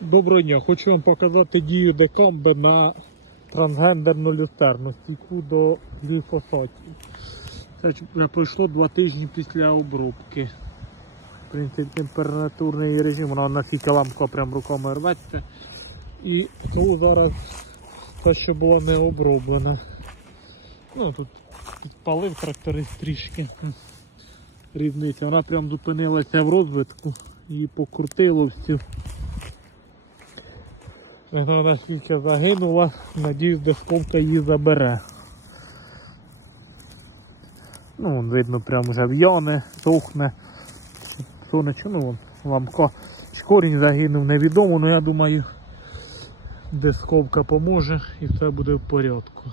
Доброго дня, хочу вам показати дію декамби на трансгендерну люстерну стійку до гліфосатів. Це вже пройшло 2 тижні після обробки. В принципі, температурний режим, вона наскільки лампа прям руками рветься. І то зараз те, що була не оброблена. Ну, тут підпалив тракторист трішки. Різниця, вона прям зупинилася в розвитку, її покрутило всю. Вона наскільки загинула, надіюсь, дисковка її забере. Ну, видно, прям вже в'яне, сохне. Сонечко, ну, ламка. Корінь загинув, невідомо, але я думаю, дисковка поможе і все буде в порядку.